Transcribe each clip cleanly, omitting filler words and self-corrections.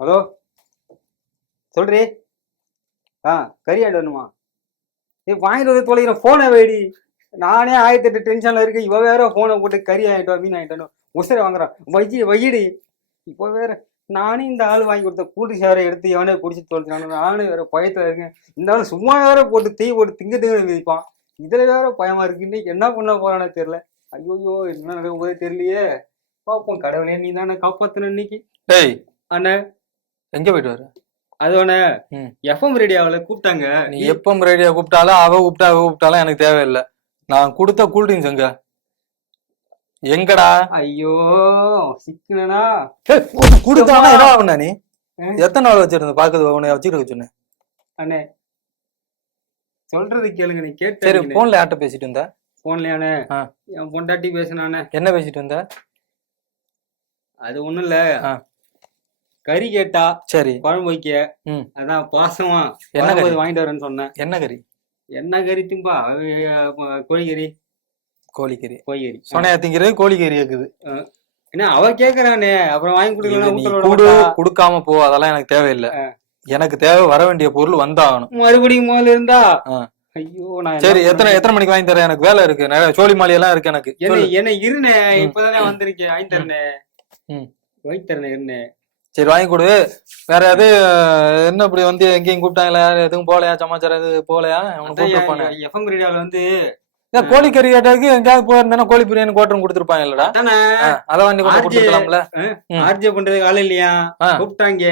Hello, சொல்றி. கறி ஆயிட்டு வரணுமா? நீ வாங்கிட்டு வந்து தொலைகிற போனை வேடி. நானே 1008 டென்ஷன்ல இருக்கு. இவ வேற போனை போட்டு கறி ஆயிட்டு வா, மீன் ஆயிட்டு வரணும் உசுரை வாங்குறான். வையிடி. இப்போ வேற நானே இந்த ஆள் வாங்கி கொடுத்த கூட்டு சேரை எடுத்து எவனே குடிச்சு தொலைச்சானு நானும் வேற பயத்துல இருக்கேன். இந்த ஆள் சும்மா வேற போட்டு தீ போட்டு திங்க மிதிப்பான். இதுல வேற பயமா இருக்கு. இன்னைக்கு என்ன பண்ண போறானே தெரியல. ஐயோ, என்ன நடக்க போதே தெரியலையே. பாப்போம். கடவுளே, நீ தானே காப்பாத்தன இன்னைக்கு. டேய் அண்ணே, எங்க போயிட்டு வர? அதோட எஃப்எம் ரேடியோவில் கூப்பிட்டாங்க. நீ எப்பம் ரேடியோ கூப்பிட்டாலும் அவ கூப்பிட்டாலும் எனக்கு தேவையில்லை. நான் கொடுத்த கூல்ட்ரிங்க்ஸ் எங்கடா? ஐயோ, சிக்கனா கொடுத்தானா என்ன ஆகுனா? நீ எத்தனை நாள் வச்சிருந்த பாக்குது உன்னை வச்சுட்டு சொன்னேன். அண்ணே, சொல்றது கேளுங்க. நீ கேட்டு. சரி, போன்ல யார்கிட்ட பேசிட்டு இருந்த? போன்லயானே என் பொண்டாட்டி பேசினானே. என்ன பேசிட்டு இருந்த? அது ஒண்ணும் இல்ல. கறி கேட்டா. சரி, குழம்பு வைக்க. அதான் பாசமா என்ன கறி வாங்கிட்டு வரேன்னு சொன்னேன். என்ன கறி? என்ன கறி திம்பா? கோழிக்கறி. கோழிக்கறி சொன்னையா திங்கிறது? கோழிக்கறி இருக்குது. என்ன அவ கேக்குறானே, அப்புறம் வாங்கி கொடுக்கலாம். கொடுக்காம போ, அதெல்லாம் எனக்கு தேவையில்லை. எனக்கு தேவை வர வேண்டிய பொருள் வந்தாகணும். மறுபடியும் முதல்ல இருந்தா. ஐயோ, நான் சரி, எத்தனை மணிக்கு வாங்கி தரேன்? எனக்கு வேலை இருக்கு, நிறைய சோழி மாலி எல்லாம் இருக்கு எனக்கு. என்ன இருனே, இப்பதானே வந்திருக்கேன். வாங்கி தரனே. வாங்கி தரனே இருனே. சரி, வாங்கி கொடு. வேற எது என்ன இப்படி வந்து எங்கேயும் கூப்பிட்டாங்களா? எதுவும் போலையா? சமாச்சாரம் எது போலையா? எஃப்எம் ரேடியோல வந்து கோழிக்கறி கேட்டாக்கு எங்கேயாவது போயிருந்தா கோழி பிரியாணி கோட்டரும் கொடுத்துருப்பாங்க இல்லடா. அத வாங்கி கொடுத்துருக்கலாம்ல. ஆர்ஜே பண்றதுக்கு ஆள் இல்லையா? கூப்பிட்டாங்க.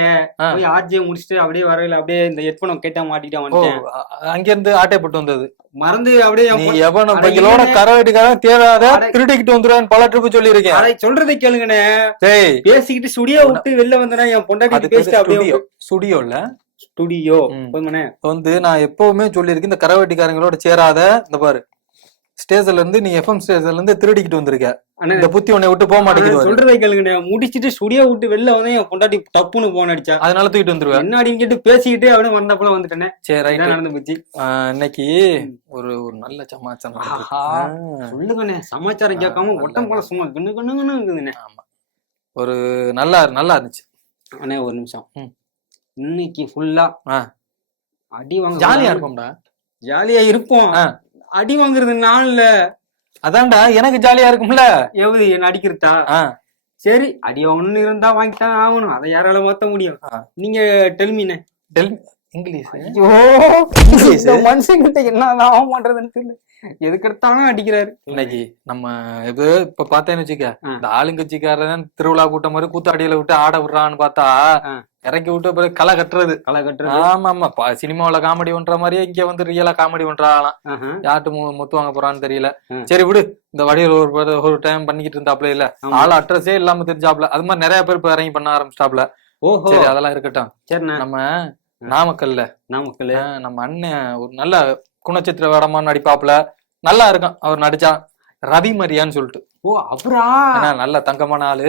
போய் ஆர்ஜே முடிச்சுட்டு அப்படியே வரல, அப்படியே இந்த ஹெட்போன் கேட்டா மாட்டிக்கிட்டா வந்துட்டேன். அங்க இருந்து ஆட்டைப்பட்டு வந்தது மறந்து அப்படியே எவன பையலோட கரவெட்டிக்காரன் தேவையாத திருடிக்கிட்டு வந்துருவான்னு பல ட்ரிப்பு சொல்லி இருக்கேன். சொல்றதை கேளுங்கண்ணே. பேசிக்கிட்டு ஸ்டுடியோ விட்டு வெளில வந்தனா என் பொண்டாட்டி பேசிட்டு அப்படியே ஸ்டுடியோ வந்து நான் எப்பவுமே சொல்லியிருக்கேன், இந்த கரவெட்டிக்காரங்களோட சேராத. இந்த பாரு, ஸ்டேஜ்ல இருந்து நீ எஃப்எம் ஸ்டேஜ்ல இருந்து திருடிக்கிட்டு வந்திருக்க. இந்த புத்தி உன்னை விட்டு போக மாட்டேங்குது. சொல்றதை கேளுங்க. முடிச்சிட்டு ஸ்டுடியோ விட்டு வெளில வந்து என் பொண்டாட்டி தப்புன்னு போன் அடிச்சா. அதனால தூக்கிட்டு வந்துருவேன். என்ன அப்படின்னு கேட்டு பேசிக்கிட்டு அப்படியே வந்தப்பல வந்துட்டேனே. சரி, நடந்து போச்சு. இன்னைக்கு ஒரு நல்ல சமாச்சாரம் சொல்லுங்கண்ணே. சமாச்சாரம் கேட்காம ஒட்டம் போல சும்மா கண்ணு கண்ணுங்கன்னு இருக்குதுண்ணே. ஆமா, ஒரு நல்லா இருந்துச்சு அண்ணே. ஒரு நிமிஷம். இன்னைக்கு ஃபுல்லா அடி வாங்க ஜாலியா இருக்கும்டா. ஜாலியா இருப்போம். அடி வாங்குறது நான் இல்ல. அதான்டா எனக்கு ஜாலியா இருக்கும்ல. எவது என்ன அடிக்கிறதா? சரி, அடி வாங்கணும்னு இருந்தா வாங்கித்தான் ஆகணும். அதை யாரால மாத்த முடியும்? நீங்க டெல்மினே. இங்கிலீஷ். ஐயோ, மனுஷங்கிட்ட என்னதான் பண்றதுன்னு தெரியல. எதுக்கு எடுத்தாலும் அடிக்கிறாரு. இன்னைக்கு நம்ம இப்ப பார்த்தேன்னு வச்சுக்க, இந்த ஆளுங்கட்சிக்காரன் திருவிழா கூட்டம் மாதிரி கூத்தாடியில விட்டு ஆட விடுறான்னு பார்த்தா இறக்கி விட்டு களை கட்டுறது. ஆமா ஆமா, சினிமாவில காமெடி பண்ற மாதிரியே இங்க வந்து ரியலா காமெடி பண்றாங்களாம். யார்ட்டு மொத்து வாங்க போறான்னு தெரியல. சரி விடு, இந்த வடிவில் ஒரு டைம் பண்ணிக்கிட்டு இருந்தாப்ல இல்ல, ஆள் அட்ரஸே இல்லாம தெரிஞ்சாப்ல. அது மாதிரி நிறைய பேர் இப்ப இறங்கி பண்ண ஆரம்பிச்சிட்டாப்ல. சரி, அதெல்லாம் இருக்கட்டும். நம்ம நாமக்கல்ல நம்ம அண்ணன் ஒரு நல்ல குணச்சித்திர வேடமா நடிப்பாப்ல. நல்லா இருக்கும் அவர் நடிச்சா. ரவி மரியான்னு சொல்லிட்டு. நல்ல தங்கமான ஆளு.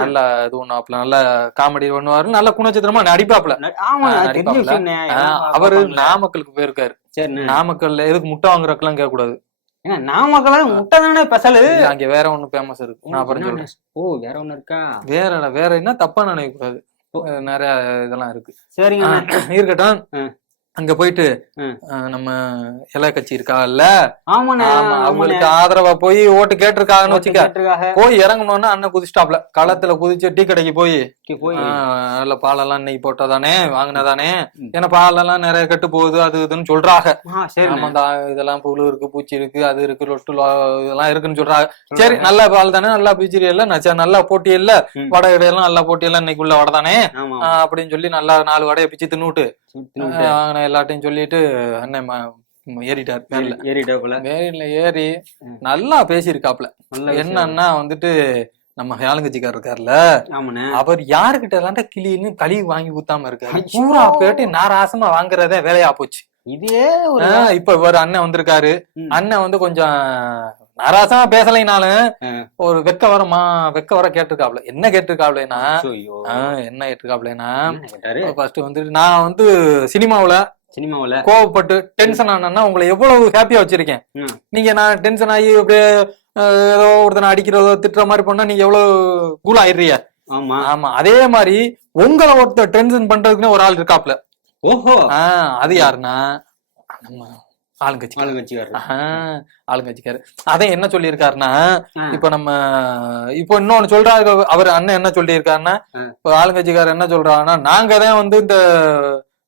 நல்ல இது ஒண்ணுவாப்ல, நல்ல காமெடி பண்ணுவாரு, நல்ல குணச்சித்திரமா நடிப்பாப்ல. அவரு நாமக்கலுக்கு போயிருக்காரு. நாமக்கல்ல எதுக்கு முட்டை வாங்குறதுக்கெல்லாம் கேட்க கூடாது. நாமக்கல் முட்டை தானே ஸ்பெஷல். அங்க வேற ஒண்ணு ஃபேமஸ் இருக்கு, நான் அப்புறம் சொல்றேன். வேற ஒண்ணு இருக்கா? வேற என்ன தப்பா நினைக்க கூடாது, நிறைய இதெல்லாம் இருக்கு. சரிங்க, இருக்கட்டும். அங்க போயிட்டு நம்ம இலை கட்சி இருக்காங்கல்ல, அவங்களுக்கு ஆதரவா போய் ஓட்டு கேட்டிருக்காங்கன்னு வச்சுக்க. போய் இறங்கணும்னா அண்ணன் குதிச்சிட்டாப்ல. களத்துல குதிச்சு டீ கடைக்கு போய் நல்ல பாலெல்லாம் இன்னைக்கு போட்டதானே வாங்கினதானே, ஏன்னா பாலெல்லாம் நிறைய கெட்டு போகுது அது இதுன்னு சொல்றாங்க. இதெல்லாம் புழு இருக்கு, பூச்சி இருக்கு, அது இருக்கு, லொட்டு இதெல்லாம் இருக்குன்னு சொல்றாங்க. சரி, நல்ல பால் தானே, நல்லா பீச்சிரி இல்ல, நல்லா போட்டி இல்ல, வடை இடையெல்லாம் நல்லா போட்டி எல்லாம் இன்னைக்கு உள்ள வடை தானே அப்படின்னு சொல்லி நல்லா 4 வடையை பிச்சு தின்னுட்டு எல்லாத்தையும் சொல்லிட்டு அண்ணன் ஏறிட்டார். வேரில ஏறி நல்லா பேசியிருக்காப்ல. என்னன்னா வந்துட்டு நம்ம ஆளுங்கட்சிக்காரர் இருக்காருல்ல, அவர் யாருக்கிட்ட எல்லாம் கிளின்னு கழிவு வாங்கி ஊத்தாம இருக்காரு. பூரா பேட்டு நாராசமா வாங்குறதே வேலையா போச்சு. இதே இப்ப ஒரு அண்ணன் வந்திருக்காரு. அண்ணன் வந்து கொஞ்சம் நாராசமா பேசலைனாலும் ஒரு வெக்க வர கேட்டிருக்காப்ல. என்ன கேட்டிருக்காப்லன்னா ஃபர்ஸ்ட் வந்துட்டு, நான் வந்து சினிமாவுல கோவப்பட்டு டென்ஷன் ஆனா உங்களை எவ்வளவு ஹாப்பியா வச்சிருக்கேன். நீங்க நான் டென்ஷன் ஆகி அப்படியே ஏதோ ஒருத்தனை அடிக்கிறதோ திட்டுற மாதிரி பண்ணா நீங்க எவ்வளவு கூல் ஆயிடுறீங்க. ஆமா ஆமா, அதே மாதிரி உங்களை ஒருத்தர் டென்ஷன் பண்றதுக்குன்னு ஒரு ஆள் இருக்காப்ல. ஓஹோ, அது யாருன்னா நம்ம ஆளுங்கட்சிக்காரு. அதே என்ன சொல்லியிருக்காருன்னா, இப்ப நம்ம இப்போ இன்னொன்னு சொல்றாரு அவர் அண்ணன் என்ன சொல்லியிருக்காருன்னா, இப்ப ஆளுங்கட்சிக்காரர் என்ன சொல்றாருன்னா, நாங்க தான் வந்து இந்த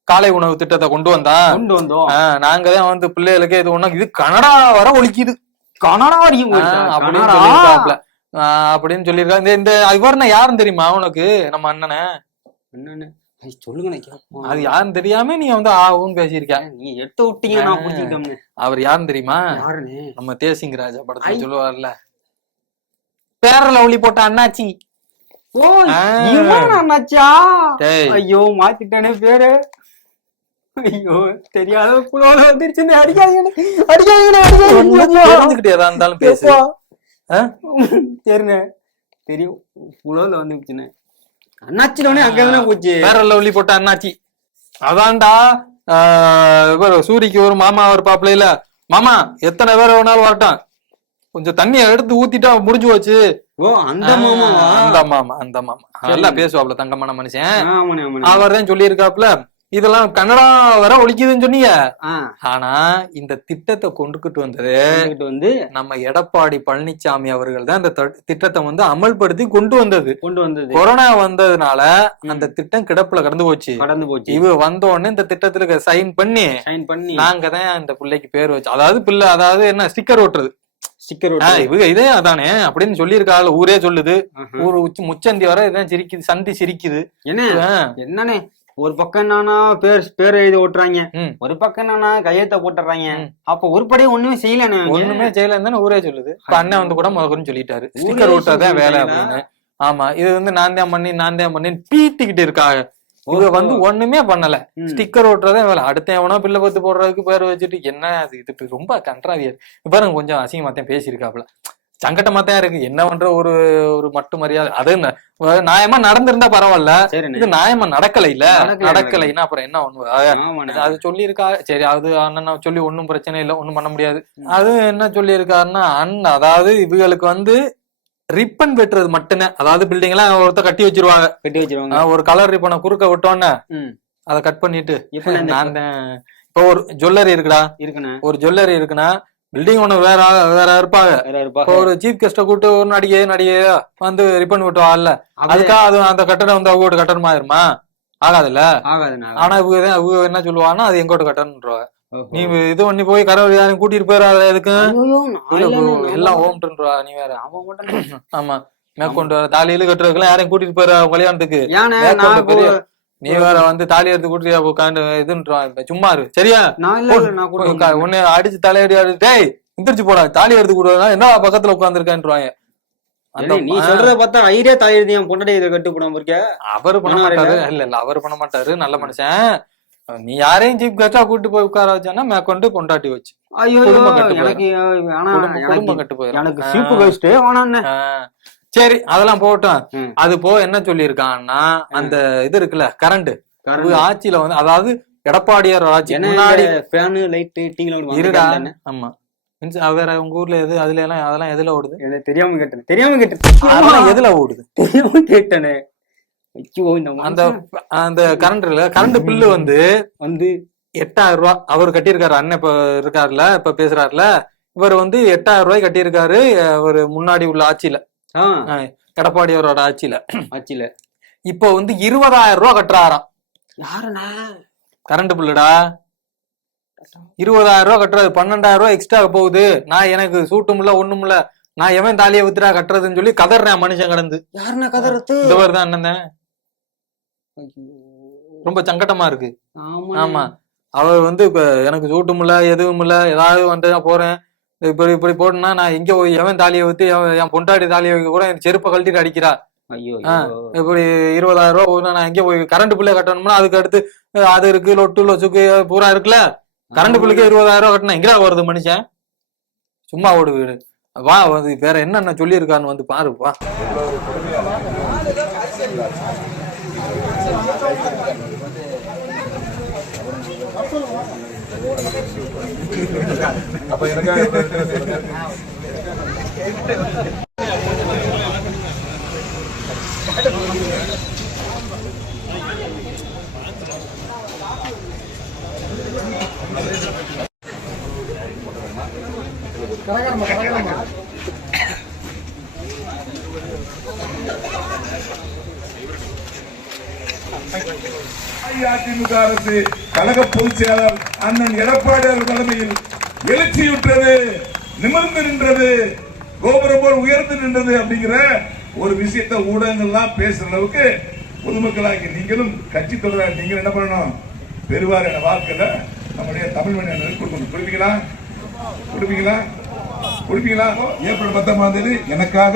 காலை உணவு திட்டத்தை கொண்டு வந்தோம், நாங்க தான் வந்து பிள்ளைகளுக்கு இது ஒண்ணு, இது கனடா வர ஒழிக்குது, கனடா வரைக்கும் அப்படின்னு சொல்லியிருக்காப்ல. அப்படின்னு சொல்லியிருக்காரு. இந்த இவர்னா யாருன்னு தெரியுமா உனக்கு? நம்ம அண்ணனை சொல்லுங்க. அது யாருன்னு தெரியாம நீ வந்து ஆவும் பேசியிருக்க. நீ எடுத்து விட்டீங்க, நான் புடிச்சுக்கிட்டேன். அவர் யாருன்னு தெரியுமா? நம்ம தேசிங்க ராஜா படத்துல சொல்லுவார்ல, பேர லவ்லி போட்ட அண்ணாச்சி. ஓ, அண்ணாச்சா? ஐயோ மாத்திட்டேனே பேரு. ஐயோ, தெரியாத புலோல வந்துருச்சு. தெரிஞ்சுக்கிட்டு எதா இருந்தாலும் பேசு. தெரியும், புலோல வந்துருச்சுன்னு. அண்ணாச்சினே அங்கதானே போச்சு. வேற லவ்லி போட்ட அண்ணாச்சி. அதான்டா சூரிக்கு ஒரு மாமா ஒரு பாப்பில, மாமா எத்தனை பேர் வேணாலும் வரட்டும், கொஞ்சம் தண்ணிய எடுத்து ஊத்திட்டா முடிஞ்சு போச்சு. ஓ, அந்த மாமா, அந்த மாமா நல்லா பேசுவாப்ல, தங்கமான மனுஷன். அவர் தான் சொல்லி இருக்காப்ல, இதெல்லாம் கனடா வர ஒழிக்குதுன்னு சொன்னீங்க. ஆனா இந்த திட்டத்தை கொண்டுகிட்டு வந்து நம்ம எடப்பாடி பழனிசாமி அவர்கள் தான் இந்த திட்டத்தை வந்து அமல்படுத்தி கொண்டு வந்தது. கொரோனா வந்ததுனால அந்த திட்டம் கிடப்புல கடந்து போச்சு. இவ வந்த உடனே இந்த திட்டத்துல சைன் பண்ணி நாங்க தான் இந்த பிள்ளைக்கு பேர் வச்சு, அதாவது என்ன ஸ்டிக்கர் ஓட்டுறது, இவங்க இதே அதானே அப்படின்னு சொல்லியிருக்காள். ஊரே சொல்லுது, ஊர் முச்சந்தி வர இதான் சிரிக்குது, சந்தி சிரிக்குது. என்னன்னு ஒரு பக்கம் என்னன்னா பேர் எழுதி ஓட்டுறாங்க, ஒரு பக்கம் என்னன்னா கையெழுத்த போட்டுறாங்க. அப்ப உருப்படியே ஒண்ணுமே செய்யலன்னு ஊரே சொல்லுது. அண்ணன் வந்து கூட முதல்ல சொல்லிட்டாரு, ஸ்டிக்கர் ஓட்டாதான் வேலை அப்படின்னு. ஆமா, இது வந்து நான் தான் பண்ணி பீத்திக்கிட்டு இருக்காங்க. இவங்க வந்து ஒண்ணுமே பண்ணல, ஸ்டிக்கர் ஓட்டுறதே வேலை. அடுத்த எவனோ பிள்ளை பத்து போடுறதுக்கு பேர் வச்சுட்டு என்ன இது ரொம்ப கன்றாவியர். பாருங்க, கொஞ்சம் அசிங்கமாத்தான் பேசியிருக்காப்புல, சங்கட்டமாத்தான் இருக்கு. என்ன பண்ற ஒரு ஒரு மட்டு மரியாதை, அது நியாயமா நடந்திருந்தா பரவாயில்ல, இது நியாயமா நடக்கலைன்னா அப்புறம் என்ன ஒண்ணு அது சொல்லியிருக்கா. சரி, அது அண்ணன் சொல்லி ஒன்னும் பிரச்சனை இல்லை, ஒண்ணும் பண்ண முடியாது. அது என்ன சொல்லியிருக்காருன்னா, அதாவது இவங்களுக்கு வந்து ரிப்பன் வெட்டுறது மட்டும்தான், அதாவது பில்டிங் எல்லாம் ஒருத்தர் கட்டி வச்சிருவாங்க, ஒரு கலர் ரிப்பனை குறுக்க விட்டோன்னு அதை கட் பண்ணிட்டு, இப்போ ஒரு ஜுவல்லரி ஒரு ஜுவல்லரி இருக்குன்னா பில்டிங் ஒண்ணு வேற இருப்பாங்க. ஒரு சீஃப் கெஸ்ட கூப்பிட்டு ஒரு நடிகை வந்து ரிப்பன் விட்டுவாங்கல்ல, அதுக்காக அது அந்த கட்டணம் வந்து அவங்க கட்டணமா ஆயிருமா? ஆகாதுல்ல. ஆனா இவங்க என்ன சொல்லுவாங்கன்னா, அது எங்கோட்ட கட்டணும்ன்றவ, நீ இது பண்ணி போய் கரவரி யாரையும் கூட்டிட்டு போயிடாத, எதுக்கு எல்லாம் ஓம்ட்டுன்றா நீ வேற. ஆமா, மேற்கொண்டு வர தாலியில கட்டுறதுக்கெல்லாம் யாரையும் கூட்டிட்டு போயிட கல்யாணத்துக்கு, நீ வேற வந்து தாலி எடுத்து கூட்டியா உட்காந்து இதுன்றான். சும்மா இரு சரியா, உன்னை அடிச்சு தலையடி டேய் எந்திரிச்சு போடா, தாலி எடுத்து கூடுவா என்ன பக்கத்துல உட்காந்துருக்கான்றாங்க. நீ சொல்றத பார்த்தா ஐடியா தலையெழுதி என் பொண்டாட்டி இதை கட்டு போடாம இருக்க. அவரு பண்ண மாட்டாரு, இல்ல அவரு பண்ண மாட்டாரு, நல்ல மனுஷன். நீ யாரையும் சீப் கெஸ்டா கூட்டு போய் உட்கார வச்சானா மேற்கொண்டு பொண்டாட்டி வச்சு குடும்பம் கட்டு போயிடும். எனக்கு சீப்பு கெஸ்ட் வேணான்னு. சரி, அதெல்லாம் போட்டோம். அது போ என்ன சொல்லியிருக்கான்னா, அந்த இது இருக்குல்ல கரண்ட் ஆட்சியில வந்து, அதாவது எடப்பாடியார் ஆட்சி முன்னாடி இருடா. ஆமா, வேற உங்க ஊர்ல எது அதுல எல்லாம் அதெல்லாம் எதுல ஓடுது? தெரியாம கேட்டேன் எதுல ஓடுது தெரியாம கேட்டேனே. அந்த கரண்ட் பில்லு வந்து 8000 ரூபாய் அவர் கட்டியிருக்காரு. அண்ணன் இப்ப இருக்காருல, இப்ப பேசுறாருல, இவர் வந்து 8000 ரூபாய் கட்டியிருக்காரு. ஒரு முன்னாடி உள்ள ஆட்சியில, எடப்பாடியாரோட ஆட்சியில இப்ப வந்து 20,000 ரூபாய் கட்டுறாராம். யாருண்ணா? கரண்ட் பில்லுடா 20,000 ரூபாய் கட்டுறாரு. 12,000 ரூபாய் எக்ஸ்ட்ரா போகுது. நான் எனக்கு சூட்டும்ல ஒண்ணும்ல, நான் எவன் தாலியை வித்துறா கட்டுறதுன்னு சொல்லி கதறேன் மனுஷன் கடந்து. யாருன்னா கதறது? இதுவரை தான் அண்ணன். ரொம்ப சங்கடமா இருக்கு. ஆமா, அவர் வந்து இப்ப எனக்கு சூட்டும்ல எதுவும் இல்ல, ஏதாவது வந்து போறேன் இப்படி போட்டேன்னா நான் எங்க எவன் தாலியை வித்து என் பொண்டாடி தாலியை கூட செருப்பை கழட்டிட்டு அடிக்கிறா. இப்படி 20,000 ரூபாய் நான் எங்க போய் கரண்ட் பில்ல கட்டணும்னா, அதுக்கு அடுத்து அது இருக்கு, லொட்டு லொசுக்கு பூரா இருக்குல்ல. கரண்ட் பில்லுக்கு 20,000 ரூபாய் கட்டினா எங்கடா வருது மனுஷன்? சும்மா ஓடு வீடு வா, வேற என்னென்ன சொல்லியிருக்கான்னு வந்து பாருப்பா. அப்ப எனக்கு அஇஅதிமுக அரசு கழக பொதுச் செயலாளர் அண்ணன் எடப்பாடி அவர்கள் தலைமையில் எழுச்சியுற்றது, நிமிர்ந்து நின்றது, கோபுரம் போல் உயர்ந்து நின்றது அப்படிங்கிற ஒரு விஷயத்தை ஊடகங்கள்லாம் பேசுற அளவுக்கு பொதுமக்களாகி நீங்களும் கட்சி தொடராக நீங்கள் என்ன பண்ணணும், பெருவாரியான வாக்குல நம்முடைய தமிழ் மண்ணில் கொடுக்கணும். கொடுப்பீங்களா? கொடுப்பீங்களா? கொடுப்பீங்களா? ஏப்ரல் 19ஆம் தேதி எனக்காக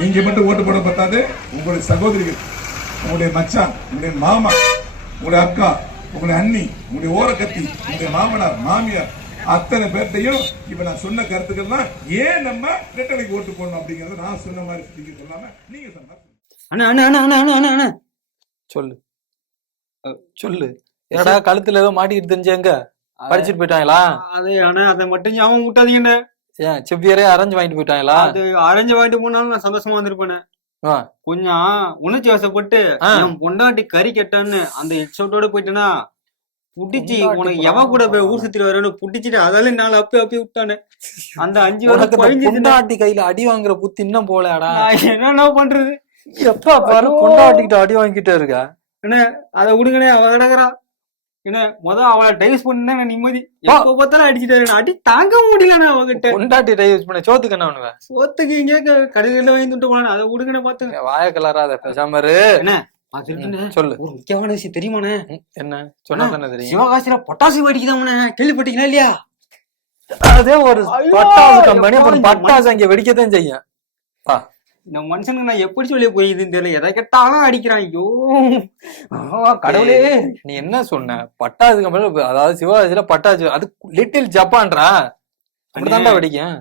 நீங்க மட்டும் ஓட்டு போட பத்தாது, உங்களுடைய சகோதரிகள், உங்களுடைய மச்சான், உங்களுடைய மாமா, உங்களுடைய அக்கா, உங்களுடைய அண்ணி, உங்களுடைய ஓரக்கத்தி, உங்களுடைய மாமனார், மாமியார், அத்தனை பேர்த்தையும் இப்ப நான் சொன்ன கருத்துக்கள்லாம் ஏன் நம்ம ரெட்டலைக்கு ஓட்டு போடணும் அப்படிங்கறத நான் சொன்ன மாதிரி நீங்க சொல்லாம நீங்க சொன்ன. அண்ணா அண்ணா அண்ணா அண்ணா அண்ணா அண்ணா சொல்லு சொல்லு. ஏடா கழுத்துல ஏதோ மாட்டிட்டு தெரிஞ்சங்க படிச்சுட்டு போயிட்டாங்களா? அது ஆனா அதை மட்டும் ஞாபகம் விட்டாதீங்கண்ணே. ஏன் செவ்வியரே அரைஞ்சு வாங்கிட்டு போயிட்டாங்களா? அது அரைஞ்சு வாங்கிட்டு போனாலும் நான் சந்தோஷமா வந்திருப்பேன். கொஞ்சம் உணர்ச்சி வசப்பட்டு என் பொண்டாட்டி கறி கெட்டான்னு அந்த ஹெட்ஷோட்டோட போயிட்டேன்னா புடிச்சு உனக்கு எவ கூட போய் ஊர் சுத்திட்டு வரேன்னு புடிச்சிட்டு அதால நாலு அப்பி விட்டானே. அந்த 5 வருஷம் பொண்டாட்டி கையில அடி வாங்குற புத்தி இன்னும் போலடா. என்ன பண்றது? எப்ப பாரு பொண்டாட்டிக்கிட்ட அடி வாங்கிட்டே இருக்கா. என்ன அதை விடுங்கண்ணே, அவ கிடக்குறா. என்ன அவளை டைவர்ஸ் பண்ணா நிம்மதி. எப்ப பார்த்தாலும் அடிச்சுட்டாரு, அடி தாங்க முடியலண்ணா அவகிட்ட. பொண்டாட்டி டைவர்ஸ் பண்ண சோத்துக்கு என்ன பண்ணுவேன்? சோத்துக்கு இங்கே கடையில வாங்கிட்டு போன அதை விடுங்கண்ணே. பாத்துங்க வாய கலராத பேசாம என்ன அது இருக்குண்ணே. சொல்லு. ஒரு முக்கியமான விஷயம் தெரியுமாண்ணே? என்ன சொன்னா தானே தெரியும். சிவகாசியில பொட்டாசு வெடிக்குதாமண்ணே, கேள்விப்பட்டீங்களா இல்லையா? அதே ஒரு பட்டாசு கம்பெனி அப்புறம் பட்டாசு அங்க வெடிக்கத்தான் செய்யும். இந்த மனுஷனுக்கு நான் எப்படி சொல்லி புரியுதுன்னு தெரியல, எதை கேட்டாலும் அடிக்கிறான். ஐயோ கடவுளே. நீ என்ன சொன்ன? பட்டாசு கம்பெனி, அதாவது சிவகாசியில பட்டாசு, அது லிட்டில் ஜப்பான்ரா, அப்படிதான்டா வெடிக்கும்.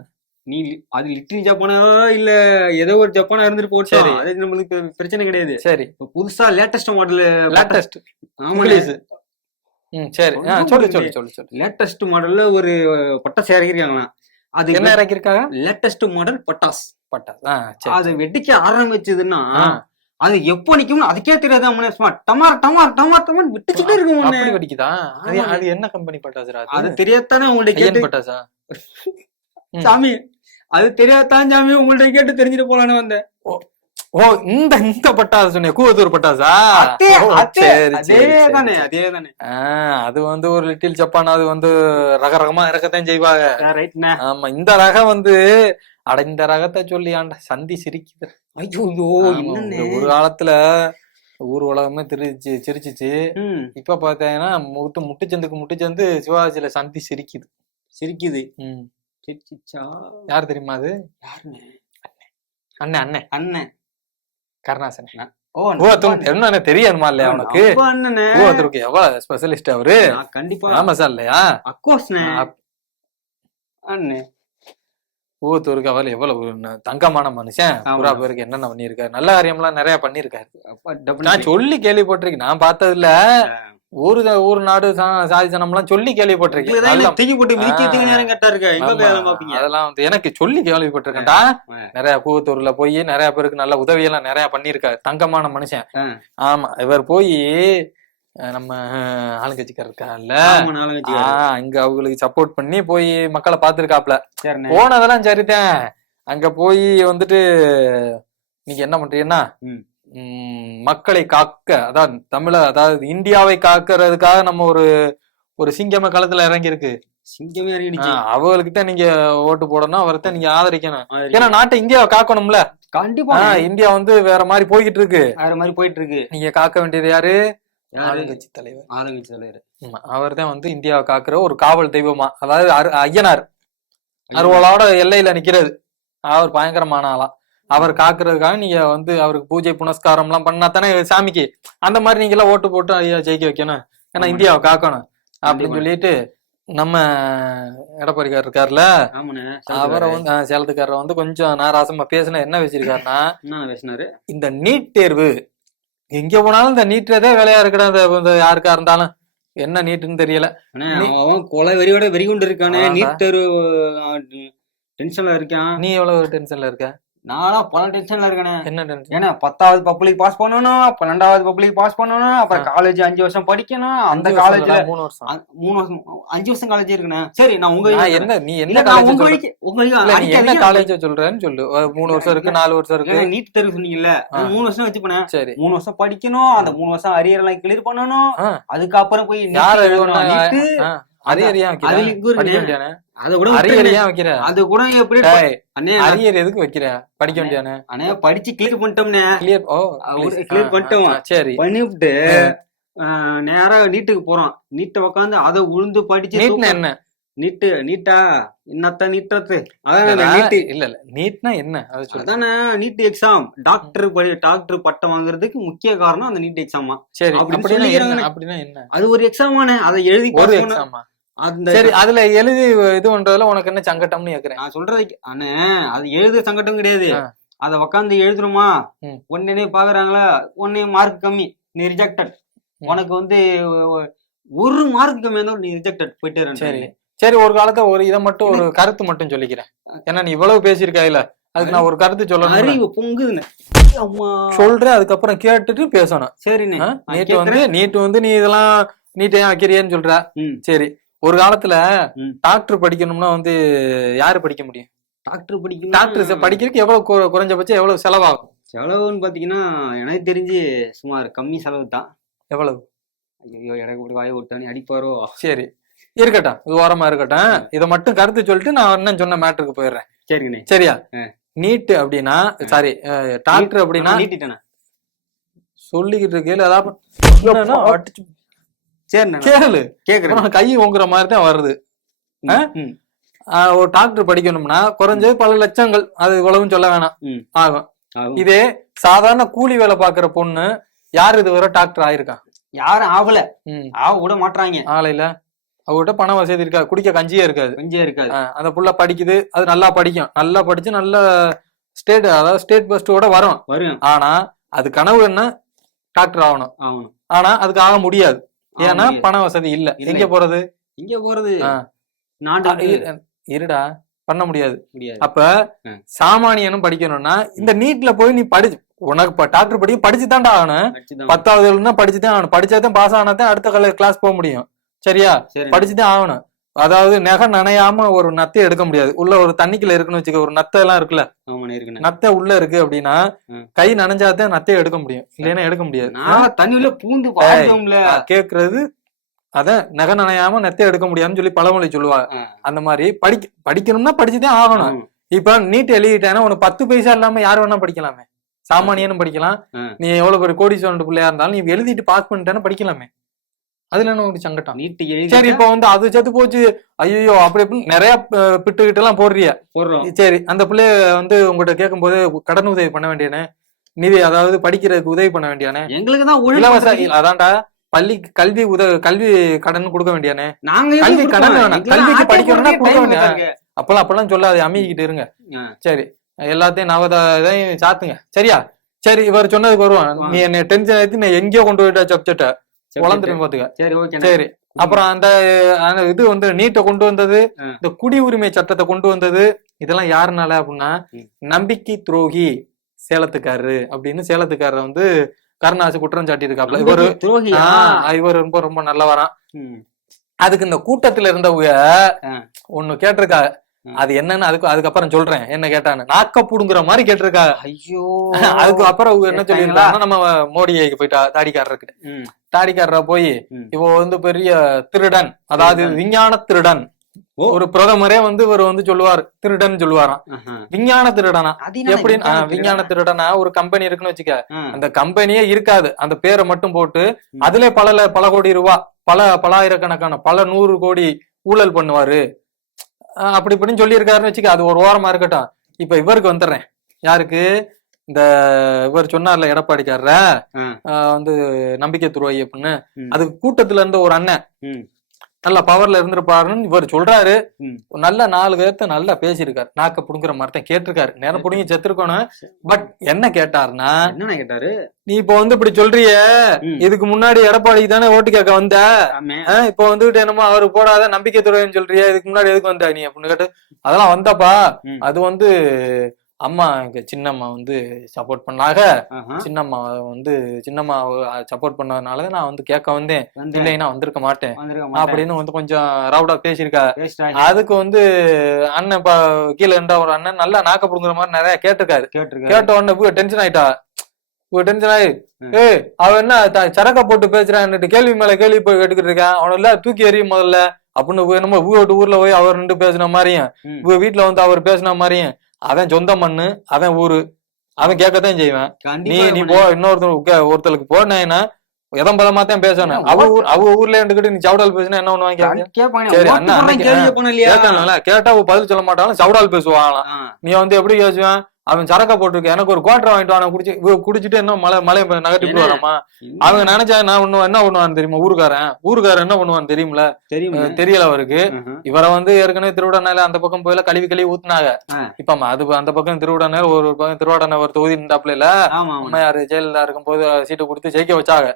நீ அது லிட்டில் ஜப்பானா இல்ல ஏதோ ஒரு ஜப்பானா இருந்துட்டு போச்சு, அது நம்மளுக்கு பிரச்சனை கிடையாது. சரி, புதுசா லேட்டஸ்ட் மாடல். லேட்டஸ்ட் சரி சொல்லு சொல்லு சொல்லு சொல்லு. லேட்டஸ்ட் மாடல்ல ஒரு பட்டாசு இறக்கிருக்காங்களா? அது என்ன இறக்கிருக்காங்க? லேட்டஸ்ட் மாடல் பட்டாஸ். பட்டாஸ் அது வெடிக்க ஆரம்பிச்சதுன்னா அது எப்போ நிக்கும் அதுக்கே தெரியாது. டமார் டமார் டமார் டமார் விட்டுச்சுட்டே இருக்கும். அப்படி வெடிக்குதா? அது என்ன கம்பெனி பட்டாசுரா? அது தெரியாதானே உங்கள்ட்ட கேட்டு. பட்டாசா சாமி? அது தெரியாதான் சாமி, உங்கள்ட்ட கேட்டு தெரிஞ்சுட்டு போலான்னு வந்தேன். ஓ இந்த பட்டாசு சொன்ன, கூவத்தூர் பட்டாசா? அதேதானே அதேதானே. அது வந்து ஒரு லிட்டில் ஜப்பான், அது வந்து ரகரகமா இறக்கத்தான் செய்வாங்க. ஆமா, இந்த ரகம் வந்து அட இந்த ரகத்தை சொல்லி ஆண்ட சந்தி சிரிக்குது. ஐயோ ஒரு காலத்துல ஊர் உலகமே சிரிச்சிச்சு. இப்ப பாத்தீங்கன்னா முட்டுச்சந்துக்கு சிவகாசியில சந்தி சிரிக்குது. சிரிக்குது. யார் தெரியுமா அது? அண்ணன் அண்ணன் அண்ணன் கருணாசன். தெரியணுமா இல்லையா உனக்கு? எவ்வளவு ஸ்பெஷலிஸ்ட் அவரு. கண்டிப்பா ஃபேமஸா இல்லையா? ஊத்தூருக்கு அவர் எவ்வளவு தங்கமான மனுஷன். புறா பேருக்கு என்னென்ன பண்ணிருக்காரு, நல்ல காரியம்லாம் நிறைய பண்ணிருக்காரு. நான் சொல்லி கேள்விப்பட்டிருக்கேன், நான் பார்த்தது இல்ல. ஊரு நாடு சாதி சனம் எல்லாம் சொல்லி கேள்விப்பட்டிருக்கேன். அதெல்லாம் வந்து எனக்கு சொல்லி கேள்விப்பட்டிருக்கேன்டா. நிறைய கூவத்தூர்ல போய் நிறைய பேருக்கு நல்ல உதவியெல்லாம் நிறைய பண்ணிருக்காரு. தங்கமான மனுஷன். ஆமா, இவர் போய் நம்ம ஆளுங்கட்சிக்காரர் இருக்காங்கல்ல, அங்க அவங்களுக்கு சப்போர்ட் பண்ணி போய் மக்களை பாத்துருக்காப்ல. போனதெல்லாம் சரிதான். அங்க போய் வந்துட்டு நீங்க என்ன பண்றீங்கன்னா, மக்களை காக்க, அதாவது இந்தியாவை காக்கிறதுக்காக நம்ம ஒரு சிங்கம களத்துல இறங்கி இருக்கு. சிங்கமே இறங்கிடுச்சு. அவங்களுக்கு தான் நீங்க ஓட்டு போடணும், அவர்தான் நீங்க ஆதரிக்கணும். ஏன்னா நாட்டை இந்தியாவை காக்கணும்ல. கண்டிப்பா. இந்தியா வந்து வேற மாதிரி போய்கிட்டு இருக்கு. வேற மாதிரி போயிட்டு இருக்கு. நீங்க காக்க வேண்டியது யாரு? ஆளுங்கட்சி தலைவர். ஆளுங்கட்சி தலைவர். அவர் தான் வந்து இந்தியாவை காக்குற ஒரு காவல் தெய்வமா, அதாவது ஐயனார் அருவலோட எல்லையில நிக்கிறது. அவர் பயங்கரமான ஆளா. அவர் காக்குறதுக்காக நீங்க வந்து அவருக்கு பூஜை புனஸ்காரம் எல்லாம் பண்ணா தானே சாமிக்கு. அந்த மாதிரி நீங்க எல்லாம் ஓட்டு போட்டு ஐயா ஜெயிக்க வைக்கணும். ஏன்னா இந்தியாவை காக்கணும் அப்படின்னு சொல்லிட்டு நம்ம எடப்பாடிக்காரர் இருக்காருல்ல, அவரை வந்து சேலத்துக்காரரை வந்து கொஞ்சம் நாராசமா பேசின. என்ன வச்சிருக்காருன்னா, இந்த நீட் தேர்வு எங்க போனாலும் இந்த நீட்றதே வேலையா இருக்கடா. யாருக்கா இருந்தாலும் என்ன நீட்டுன்னு தெரியல. கொலை வெறியோட வெறி கொண்டு இருக்கானே. நீட் தேர்வு டென்ஷன்ல இருக்கான். நீ எவ்வளவு டென்ஷன்ல இருக்க? நானும் பல டென்ஷன்ல இருக்கேனே. என்ன டென்ஷன்? ஏன்னா 10வது பப்ளிக் பாஸ் பண்ணணும், 12வது பப்ளிக் பாஸ் பண்ணணும், அப்புறம் காலேஜ் 5 வருஷம் படிக்கணும். அந்த காலேஜ்ல 3 வருஷம் 3 வருஷம் 5 வருஷம் காலேஜ் இருக்குண்ணே. சரி நான் என்ன நீ என்ன காலேஜ் சொல்றேன்னு சொல்லு. 3 வருஷம் இருக்கு, 4 வருஷம் இருக்கு. நீட் தேர்வு சொன்னீங்கல்ல, 3 வருஷம் வச்சுப்பேன். சரி 3 வருஷம் படிக்கணும், அந்த 3 வருஷம் அரியர் எல்லாம் கிளியர் பண்ணணும். அதுக்கப்புறம் போய் அரியர் ஏன் வைக்கிற? அது கூட எப்படி அரியர் எதுக்கு வைக்கிற? படிக்க வேண்டியானே. அண்ணே படிச்சு கிளியர் பண்ணிட்டோம்னே. கிளியர் பண்ணிட்டோம். சரி பண்ணிவிட்டு நேரா நீட்டுக்கு போறோம். நீட்டை உட்காந்து அதை உழுந்து படிச்சு. என்ன நீட்டா என்னத்த நீட்டத்து? இல்ல நீட்னா என்ன? அதானே நீட் எக்ஸாம். டாக்டர் பட்டம் வாங்குறதுக்கு முக்கிய காரணம் அந்த நீட் எக்ஸாமா. சரி அப்படின்னா என்ன? அது ஒரு எக்ஸாமானே. அதை எழுதி ஒரு எக்ஸாமா? சரி அதுல எழுதி இது பண்றதுல உனக்கு என்ன சங்கட்டம்னு கேக்குறேன். நான் சொல்றது அண்ணே, அது எழுதுற சங்கட்டம் கிடையாது. அத உக்காந்து எழுதுறோமா, உடனே பாக்குறாங்களா, உடனே மார்க் கம்மி, நீ ரிஜெக்டட். உனக்கு வந்து 1 மார்க் கம்மியா இருந்தாலும் நீ ரிஜெக்டட் போயிட்டே. சரி சரி ஒரு காலத்துல ஒரு இதை மட்டும் ஒரு கருத்து மட்டும் சொல்லிக்கிறேன். ஏன்னா நீ இவ்வளவு பேசியிருக்காயில, அதுக்கு நான் ஒரு கருத்து சொல்லணும். அறிவு பொங்குதுன்னு சொல்றேன், அதுக்கப்புறம் கேட்டுட்டு பேசணும். சரிண்ணே. நீட் வந்து நீ இதெல்லாம் நீட் ஏன் வைக்கிறியன்னு சொல்ற. சரி ஒரு காலத்துல டாக்டர் படிக்கணும்னா வந்து யாரு படிக்க முடியும்? டாக்டர் படிக்கிறதுக்கு எவ்வளவு குறைஞ்சபட்சம் எவ்வளவு செலவாகும்? செலவுன்னு பாத்தீங்கன்னா எனக்கு தெரிஞ்சு சுமார் கம்மி செலவு தான். எவ்வளவு? ஐயோ எனக்கு வாய விட்டானே அடிப்பாரோ. சரி இருக்கட்டும், இது ஓரமா இருக்கட்டும். இதை மட்டும் கருத்து சொல்லிட்டு நான் என்ன சொன்ன மேட்டருக்கு போயிடுறேன். சரிங்கண்ணே. சரியா? நீட் அப்படின்னா சாரி டாக்டர் அப்படின்னா சொல்லிக்கிட்டு இருக்கேன். அதாவது கேளு, கேக்குறேன். கை ஓங்குற மாதிரி தான் வருது. ஒரு டாக்டர் படிக்கணும்னா குறைஞ்சது பல லட்சங்கள், அது இவ்வளவுன்னு சொல்ல வேணாம், ஆகும். இதே சாதாரண கூலி வேலை பாக்குற பொண்ணு யாரு இதுவரை டாக்டர் ஆயிருக்கா? யாரும் ஆகல. விட மாட்டாங்க. ஆலையில அவகிட்ட பணம் வசதி இருக்காது, குடிக்க கஞ்சியே இருக்காது. அந்த புள்ள படிக்குது, அது நல்லா படிக்கும், நல்லா படிச்சு நல்ல ஸ்டேட், அதாவது ஸ்டேட் ஃபர்ஸ்டோட வரும். ஆனா அது கனவு என்ன? டாக்டர் ஆகணும். ஆனா அதுக்கு ஆக முடியாது. ஏன்னா பண வசதி இல்ல. எங்க போறது? இருடா பண்ண முடியாது. அப்ப சாமானியனும் படிக்கணும்னா இந்த நீட்ல போய் நீ உனக்கு டாக்டர் படிச்சுதான்டா ஆகணும். 10வது படிச்சுதான் ஆகணும். படிச்சாதான் பாஸ் ஆனாதான் அடுத்த கிளாஸ் போக முடியும். சரியா? படிச்சுதான் ஆகணும். அதாவது நகை நனையாம ஒரு நத்தை எடுக்க முடியாது. உள்ள ஒரு தண்ணிக்குள்ள இருக்குன்னு வச்சுக்க, ஒரு நத்தை எல்லாம் இருக்குல்ல, நத்தை உள்ள இருக்கு அப்படின்னா கை நனைஞ்சாதான் நத்தையை எடுக்க முடியும், இல்லைன்னா எடுக்க முடியாது. தண்ணியில பூந்து கேக்குறது அதான் நகை நனையாம நத்தை எடுக்க முடியாதுன்னு சொல்லி பழமொழி சொல்லுவாங்க. அந்த மாதிரி படிக்கணும்னா படிச்சுதான் ஆகணும். இப்ப நீட் எழுதிட்டேன்னா உனக்கு 10 பைசா இல்லாம யாரு வேணா படிக்கலாமே. சாமானியனும் படிக்கலாம். நீ எவ்வளவு பேர் கோடீஸ்வரன் பிள்ளையா இருந்தாலும் நீ எழுதிட்டு பாஸ் பண்ணிட்டேன்னு படிக்கலாமே. அதுல என்ன ஒரு சங்கடம்? சரி இப்ப வந்து அது செத்து போச்சு, ஐயோ அப்படி நிறைய பிட்டுக்கிட்டு எல்லாம் போடுறோம். சரி அந்த பிள்ளைய வந்து உங்ககிட்ட கேட்கும் போது கடன் உதவி பண்ண வேண்டியானே, நிதி அதாவது படிக்கிறதுக்கு உதவி பண்ண வேண்டியானே. எங்களுக்கு தான் இலவச அதான்டா பள்ளி கல்வி கடன் கொடுக்க வேண்டியானே. கல்வி கடன் வேணாம், கல்விக்கு படிக்கணும்னா கொடுக்க வேண்டிய. அப்பெல்லாம் சொல்லாது, அமைக்கிட்டு இருங்க. சரி எல்லாத்தையும் நவதையும் சாத்துங்க. சரியா? சரி இவர் சொன்னதுக்கு வருவான். நீ என்ன டென்ஷன் ஆயிடுச்சு, நான் எங்கேயோ கொண்டு போயிட்டா சப்ஜெக்ட வளர்ந்துருன்னு பாத்துக்க. சரி அப்புறம் அந்த இது வந்து நீட்டை கொண்டு வந்தது, இந்த குடி உரிமை சட்டத்தை கொண்டு வந்தது, இதெல்லாம் யாருனால அப்படின்னா நம்பிக்கை துரோகி சேலத்துக்காரரு அப்படின்னு சேலத்துக்காரர் வந்து கருணாசு குற்றம் சாட்டி இருக்காப்ல. இவர் ரொம்ப ரொம்ப நல்லவரான். அதுக்கு இந்த கூட்டத்துல இருந்தவங்க ஒண்ணு கேட்டிருக்காங்க. அது என்னன்னு அதுக்கப்புறம் சொல்றேன். என்ன கேட்டான்னு நாக்க புடுங்குற மாதிரி கேட்டிருக்காங்க. ஐயோ அதுக்கு அப்புறம் என்ன சொல்லிருக்காங்க, நம்ம மோடிக்கு போயிட்டா தாடிக்காரருக்கு, தாடிக்காரரா போய் இவ வந்து பெரிய திருடன், அதாவது விஞ்ஞான திருடன். ஒரு பிரதமரே வந்து இவர் வந்து சொல்லுவாரு திருடன் சொல்லுவாராம். விஞ்ஞான திருடனா எப்படின்னு? விஞ்ஞான திருடனா ஒரு கம்பெனி இருக்குன்னு வச்சுக்க, அந்த கம்பெனியே இருக்காது, அந்த பேரை மட்டும் போட்டு அதுல பல கோடி ரூபாய், பலாயிரக்கணக்கான பல 100 கோடி ஊழல் பண்ணுவாரு அப்படி இப்படின்னு சொல்லி இருக்காருன்னு வச்சுக்க. அது ஒரு ஓரமா இருக்கட்டும். இப்ப இவருக்கு வந்துடுறேன். யாருக்கு? இந்த இவர் சொன்னார்ல எடப்பாடிக்காரர வந்து நம்பிக்கை துரோகி அப்படின்னு. அதுக்கு கூட்டத்துல இருந்த ஒரு அண்ணன் நல்ல பவர்ல இருந்திருப்பாருன்னு இவர் சொல்றாரு. நல்ல 4 பேர்த்த நல்லா பேசியிருக்காரு, நாக்க புடுங்குற மாதிரி கேட்டிருக்காரு. நேரம் புடுங்கி செத்துருக்கணும். பட் என்ன கேட்டாருன்னா, என்ன கேட்டாரு, நீ இப்ப வந்து இப்படி சொல்றிய, இதுக்கு முன்னாடி எடப்பாடிக்கு தானே ஓட்டு கேட்க வந்த, இப்ப வந்துட்டு என்னமோ அவரு போடாத நம்பிக்கை துறைன்னு சொல்றிய, இதுக்கு முன்னாடி எதுக்கு வந்த நீ அப்படின்னு கேட்டு, அதெல்லாம் வந்தப்பா அது வந்து அம்மா எங்க சின்னம்மா வந்து சப்போர்ட் பண்ணாங்க. சின்னம்மா வந்து சின்னம்மா சப்போர்ட் பண்ணதுனாலதான் நான் வந்து கேட்க வந்தேன், இல்லைன்னா வந்திருக்க மாட்டேன் அப்படின்னு வந்து கொஞ்சம் ரவுடா பேசியிருக்கா. அதுக்கு வந்து அண்ணன் கீழே இருந்தா ஒரு அண்ணன் நல்லா நாக்க புடுங்குற மாதிரி நிறைய கேட்டிருக்காரு. கேட்ட உடனே டென்ஷன் ஆயிட்டா. டென்ஷன் ஆயி அவ என்ன சரக்க போட்டு பேசுறான், கேள்வி மேல கேள்வி போய் கேட்டுக்கிட்டு இருக்கான், அவன எல்லாம் தூக்கி எறியும் முதல்ல அப்படின்னு நம்ம ஊர்ல போய் அவர் ரெண்டு பேசின மாதிரியும் வீட்டுல வந்து அவர் பேசின மாதிரியும் அவன் சொந்த மண்ணு அவன் ஊரு அவன் கேட்கத்தான் செய்வேன். நீ போ ஒருத்தருக்கு போனேன்னா எதம் பதமாத்தான் பேசணும். அவ ஊர்ல இருந்துகிட்டு நீ சவுடால் பேசினா என்ன பண்ணுவாங்க? சரி அண்ணா கேட்டா பதில் சொல்ல மாட்டாலும் சவுடால் பேசுவாங்களாம். நீ வந்து எப்படி பேசுவான்? அவன் சரக்கா போட்டிருக்க, எனக்கு ஒரு குவார்டர் வாங்கிட்டு வாங்க குடிச்சிட்டு என்ன மலை நகட்டிட்டு வராமா? அவங்க நினைச்சா நான் என்ன பண்ணுவான்னு தெரியுமா? ஊருக்காரன் என்ன பண்ணுவான்னு தெரியுமில? தெரியல அவருக்கு. இவரை வந்து ஏற்கனவே திருவிடனால அந்த பக்கம் போயில கழுவி ஊத்துனாங்க. இப்ப அது அந்த பக்கம் திருவிடனால ஒரு பக்கம் திருவாடனை ஒரு தொகுதி இருந்தாப்ல அம்மையாரு ஜெயலலிதா இருக்கும் போது சீட்டு கொடுத்து ஜெயிக்க வச்சாங்க.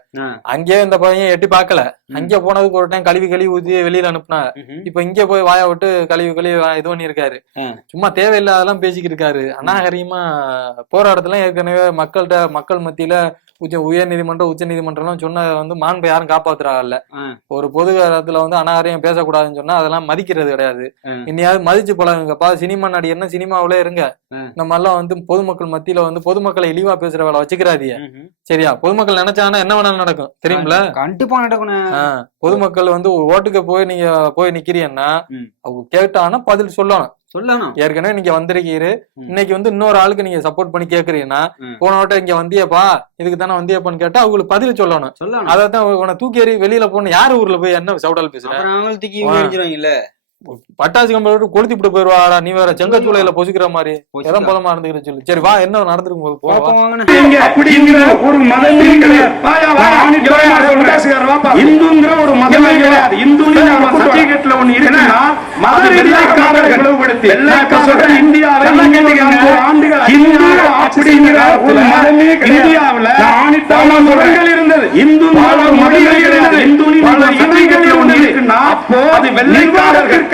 அங்கேயே இந்த பையன் எட்டி பாக்கல. அங்கே போனதுக்கு ஒரு டைம் கழுவி ஊத்தி வெளியில அனுப்புனாங்க. இப்ப இங்க போய் வாய விட்டு கழுவி இது பண்ணி இருக்காரு. சும்மா தேவையில்லாதெல்லாம் பேசிக்கிட்டு இருக்காரு. அநாகரிகமா போராட்டத்துல ஏற்கனவே மக்கள் மத்தியில உயர் நீதிமன்றம் உச்ச நீதிமன்றம் எல்லாம் சொன்ன வந்து மாண்பை யாரும் காப்பாத்துறாங்கல்ல. ஒரு பொது இடத்துல வந்து அநாகரிகம் பேசக்கூடாதுன்னு சொன்னா அதெல்லாம் மதிக்கிறது கிடையாது. இன்னையாவது மதிச்சு பழகுங்கப்பா. சினிமா நடிகர்னா சினிமாவில இருங்க. நம்ம எல்லாம் வந்து பொதுமக்கள் மத்தியில வந்து பொதுமக்களை இழிவா பேசுற வேலை வச்சுக்கிறாதிய. சரியா? பொதுமக்கள் நினைச்சாங்கன்னா என்ன வேணாலும் நடக்கும் தெரியுமில? கண்டிப்பா நடக்கணும். பொதுமக்கள் வந்து ஓட்டுக்கு நீங்க போய் நிக்கிறீங்கன்னா அவங்க கேட்டாங்கன்னா பதில் சொல்லணும். ஏற்கனவே நீங்க வந்திருக்கீரு, இன்னைக்கு வந்து இன்னொரு ஆளுக்கு நீங்க சப்போர்ட் பண்ணி கேக்குறீங்கன்னா போன வட்டம் இங்க வந்தியப்பா இதுக்கு தானே வந்தியப்பான்னு கேட்டா அவங்களுக்கு பதில் சொல்லணும். அதான் உன தூக்கி எறி வெளியில போன யாரு ஊர்ல போய் என்ன சவுடால் பேசுறேன்? பட்டாசு கம்பெனி கொளுத்திட்டு போயிருவாடா நீ வேற செங்கச்சூளையில பொசுக்கிற மாதிரி எதம் போதமா இருந்துக்கிற சொல்லு. சரி வா என்ன நடந்திருக்கும் போது அப்படிங்கிற ஒரு மதமே கிடையாது. இந்துங்கிற ஒரு மதமே கிடையாது. இந்து சர்டிபிகேட்ல ஒண்ணு இருக்குன்னா வெள்ளைக்காரர்கள் இந்தியாவில் இந்து அப்படிங்கிற ஒரு மதமே இந்தியாவில் இருந்தது. இந்து மொழிகள் இருந்தது. இந்து ஒண்ணு இருக்குன்னா அப்போ அது வெள்ளைக்காரர்கள்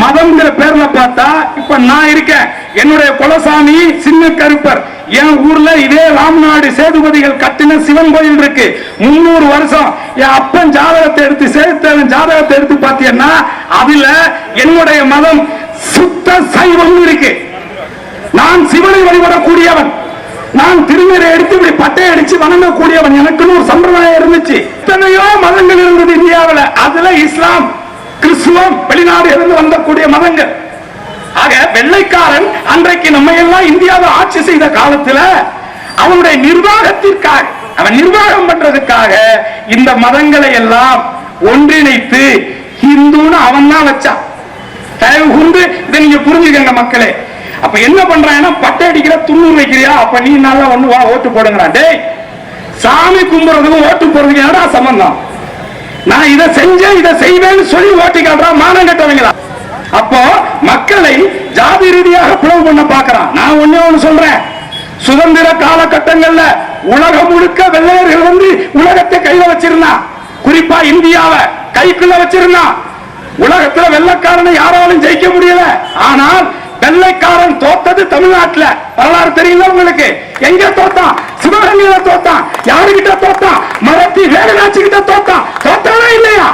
மதம்ங்கிற பேர்ல பார்த்தா இப்ப நான் இருக்கேன். என்னுடைய குலசாமி சின்ன கருப்பர். என் ஊர்ல இதே ராம்நாடு சேதுபதிகள் கட்டின சிவன் கோயில் இருக்கு. 300 வருஷம். என் அப்பன் ஜாதகத்தை எடுத்து சேதுத்தேவன் ஜாதகத்தை எடுத்து பார்த்தீங்கன்னா அதுல என்னுடைய மதம் சுத்த சைவம் இருக்கு. நான் சிவனை வழிபடக்கூடியவன். நான் திருநீரை எடுத்து இப்படி பட்டை அடிச்சு வணங்கக்கூடியவன். எனக்குன்னு ஒரு சம்பிரதாயம் இருந்துச்சு. எத்தனையோ மதங்கள் இருந்தது இந்தியாவில். அதுல இஸ்லாம் கிறிஸ்துவம் வெளிநாடு இருந்து வந்தக்கூடிய மதங்கள். ஆக வெள்ளைக்காரன் அன்றைக்கு நம்ம எல்லாம் இந்தியாவை ஆட்சி செய்த காலத்துல அவனுடைய நிர்வாகத்திற்காக அவன் நிர்வாகம் பண்றதுக்காக இந்த மதங்களை எல்லாம் ஒன்றிணைத்து இந்துன்னு அவன் தான் வச்சான். தயவு கூர்ந்து இதை நீங்க புரிஞ்சுக்கங்க மக்களே. அப்ப என்ன பண்றான்னா பட்டை அடிக்கிற துண்ணூறு வைக்கிறியா அப்ப நீ நல்லா ஒண்ணு வா ஓட்டு போடுங்கிறான். டேய் சாமி கும்புறதுக்கும் ஓட்டு போறதுக்கு என்னடா சம்பந்தம்? நான் இதை செஞ்சேன் இதை செய்வேன்னு சொல்லி ஓட்டி காட்டுறான் மானம் கட்டவங்களா. அப்போ மக்களை ஜாதி ரீதியாக பிளவு பண்ண பாக்குறான். நான் ஒண்ணு சொல்றேன். சுதந்திர காலகட்டங்கள்ல உலகம் முழுக்க வெள்ளையர்கள் வந்து உலகத்தை கையில வச்சிருந்தான். குறிப்பா இந்தியாவை கைக்குள்ள வச்சிருந்தான். உலகத்துல வெள்ளைக்காரனை யாராலும் ஜெயிக்க முடியல. ஆனால் வெள்ளைக்காரன் தோத்தது தமிழ்நாட்டுல. வரலாறு தெரியல உங்களுக்கு? எங்க தோத்தான்? சிவகங்கையில தோத்தான். யாருகிட்ட தோத்தான்? மரத்தி வேலுநாச்சி கிட்ட தோத்தான். தோத்தானா இல்லையா?